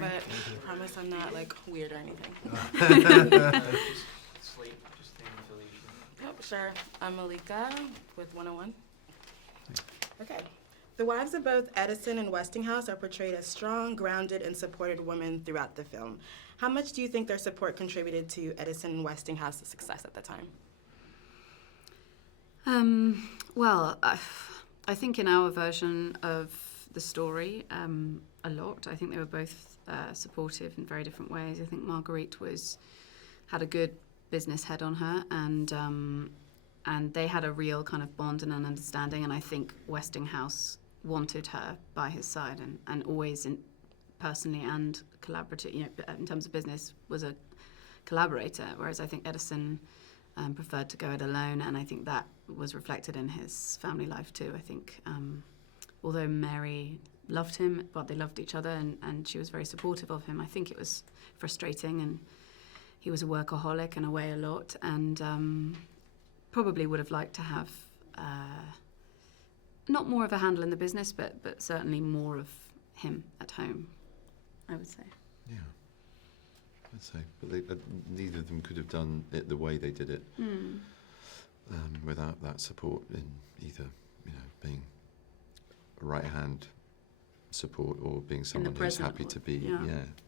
but I promise I'm not like weird or anything. Slate, just name affiliation. Yep, sure. I'm Malika with 101. Okay. The wives of both Edison and Westinghouse are portrayed as strong, grounded, and supported women throughout the film. How much do you think their support contributed to Edison and Westinghouse's success at the time? Well, I think in our version of the story, a lot. I think they were both supportive in very different ways. I think Marguerite had a good business head on her, and they had a real kind of bond and an understanding. And I think Westinghouse wanted her by his side, and always personally and collaborative. In terms of business, was a collaborator. Whereas I think Edison preferred to go it alone, and I think that was reflected in his family life too. I think although Mary loved him, but they loved each other, and she was very supportive of him, I think it was frustrating, and he was a workaholic and away a lot, and probably would have liked to have not more of a handle in the business, but certainly more of him at home, I would say. Yeah. I'd say, but neither of them could have done it the way they did it without that support in either, being a right hand support or being someone who's happy to be,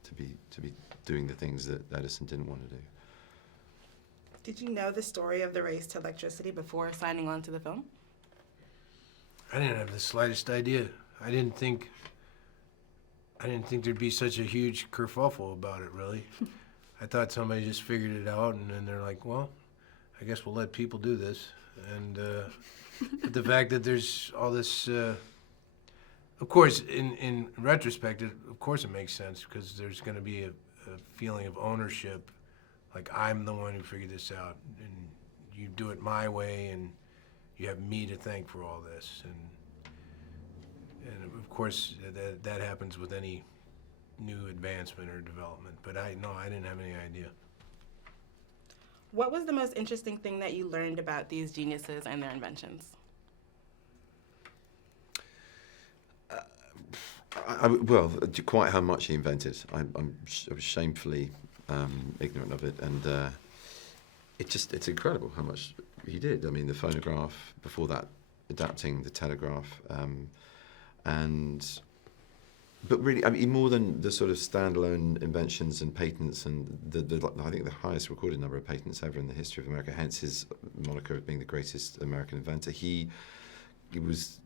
to be doing the things that Edison didn't want to do. Did you know the story of the race to electricity before signing on to the film? I didn't have the slightest idea. I didn't think there'd be such a huge kerfuffle about it, really. I thought somebody just figured it out, and then they're like, well, I guess we'll let people do this. And but the fact that there's all this, of course, in retrospect, of course it makes sense, because there's going to be a feeling of ownership, like I'm the one who figured this out, and you do it my way, and you have me to thank for all this. And of course, that happens with any new advancement or development. But I didn't have any idea. What was the most interesting thing that you learned about these geniuses and their inventions? Well, quite how much he invented. I was shamefully ignorant of it, and it's incredible how much he did. I mean, the phonograph, before that, adapting the telegraph, but really, I mean, more than the sort of standalone inventions and patents, and I think the highest recorded number of patents ever in the history of America, hence his moniker of being the greatest American inventor. He was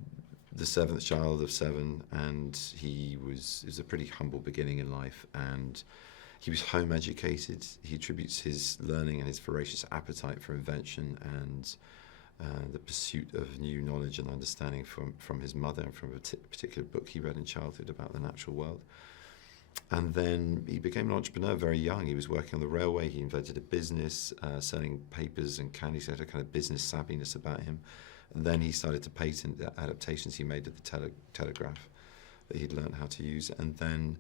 the seventh child of seven, and it was a pretty humble beginning in life, and he was home educated. He attributes his learning and his voracious appetite for invention and the pursuit of new knowledge and understanding from his mother, and from a particular book he read in childhood about the natural world. And then he became an entrepreneur very young. He was working on the railway. He invented a business, selling papers and candy. So he had a kind of business savviness about him. And then he started to patent the adaptations he made of the telegraph that he'd learned how to use. And then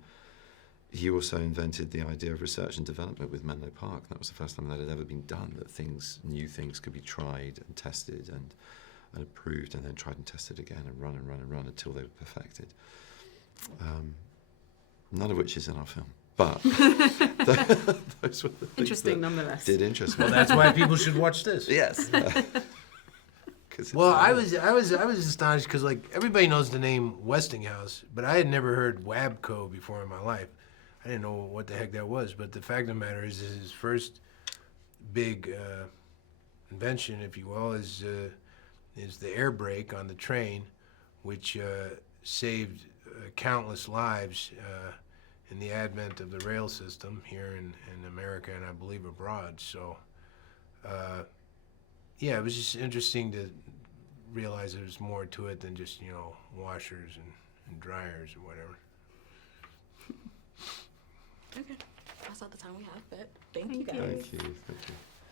he also invented the idea of research and development with Menlo Park. That was the first time that had ever been done, that new things could be tried and tested and approved, and then tried and tested again, and run until they were perfected. None of which is in our film, but those were the things Interesting nonetheless. Did interest me. Well, that's why people should watch this. Yes. Well, I was astonished, because like everybody knows the name Westinghouse, but I had never heard Wabco before in my life. I didn't know what the heck that was, but the fact of the matter is his first big invention, if you will, is the air brake on the train, which saved countless lives in the advent of the rail system here in America, and I believe abroad. So, yeah, it was just interesting to realize there's more to it than just, washers and dryers or whatever. Okay, that's all the time we have, but thank you guys. Thank you.